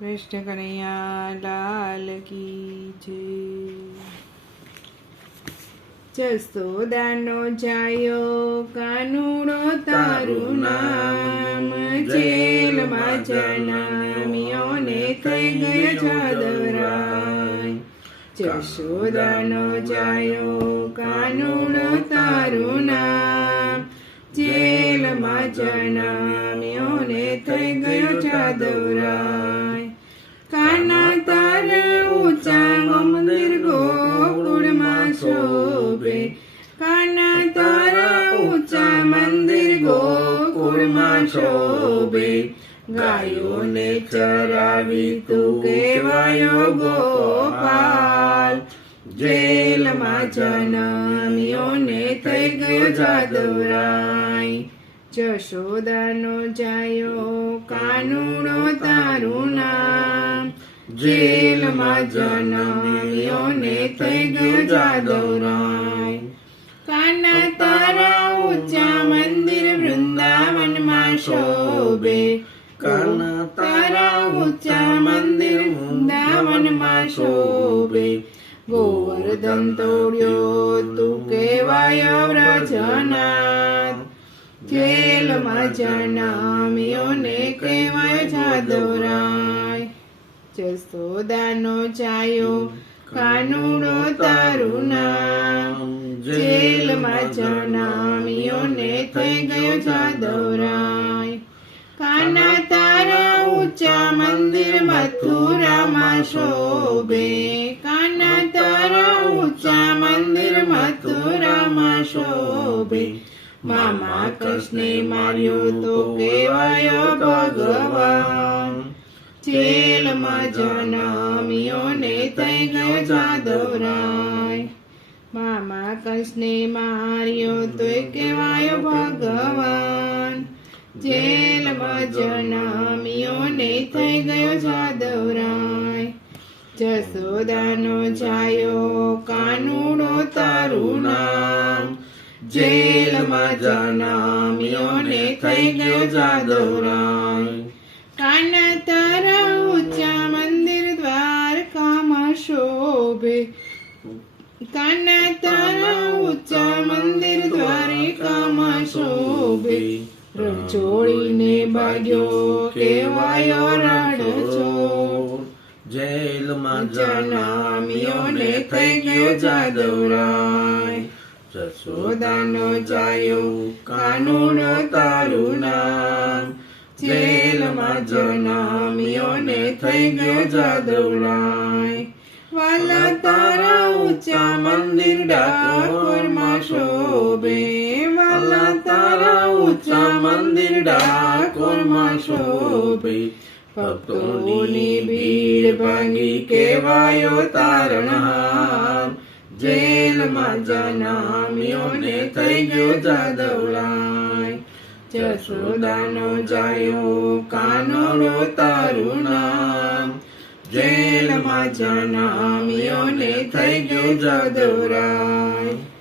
કૃષ્ણ કનૈયા લાલ કી જય. જસોદાનો જાયો કાનુડો તારું નામ જેલમાં ને થઈ ગયો જાદવરાય. જશોદાનો જાયો કાનુડો તારું નામ જેલમાં ને થઈ ગયો જાદવરાય. ગોકુળમાં શોભે. ગાયોને ચરાવી તું કેવાયો ગોપાલ. જેલમાં જનમીઓને થઈ ગયો જાદવરાય. જશોદાનો જાયો કાનુડો તારું નામ. જેલમાં જનમીઓને થઈ ગયો જાદવરાય. કાના શોભે. કર્ણ તારા ઊંચા મંદિર વૃંદાવનમાં શોભે. ગોવર્ધન તોડ્યો તું કેવાય વ્રજનાથ. જેલમાં ને કહેવાય જાદવરાય. જસોદાનો ચાયો કાનુડો તારું નામ. જેલમાં ને થઈ ગયો જાદવરાય. મથુરામાં શોભે, કાનાતર તારા ઊંચા મંદિર મથુરામાં શોભે મામા કૃષ્ણે માર્યો તો કેવાયો ભગવાન. જેલમાં જનામીઓને થઈ ગયો જાદવરાય મામા કૃષ્ણે માર્યો તો કેવાયો ભગવાન જેલમાં જનામીઓને થઈ ગયો જાદવરાય. જસોદાનો જાયો કાનુડો તારું નામ. જેલમાં જનામીઓને થઈ ગયો જાદવરાય. કાન તારા ઊંચા મંદિર દ્વારકામાં શોભે. કાન તારા ઊંચા મંદિર દ્વારકામાં શોભે. રચોડીને ભાગ્યો કેવાયો રણછોડ જેલમાં જનામીઓને થઈ ગયો જાદવરાય. જશોદાનો જાયો કાનુડો તારું નામ. જેલમાં જનામીઓને થઈ ગયો જાદવરાય. વાલા તારા ઊંચા મંદિર ડાકોરમાં શોભે. મંદિર ડાકોરમાં શોભે. ભક્તોની ભીડ ભાંગી કેવાયો તારણહાર. જેલમાં જનામ્યોને થઈ ગયો જાદવરાય જશોદાનો જાયો કાનોડો તારું નામ. જેલમાં જનામ્યોને થઈ ગયો જાદવરાય.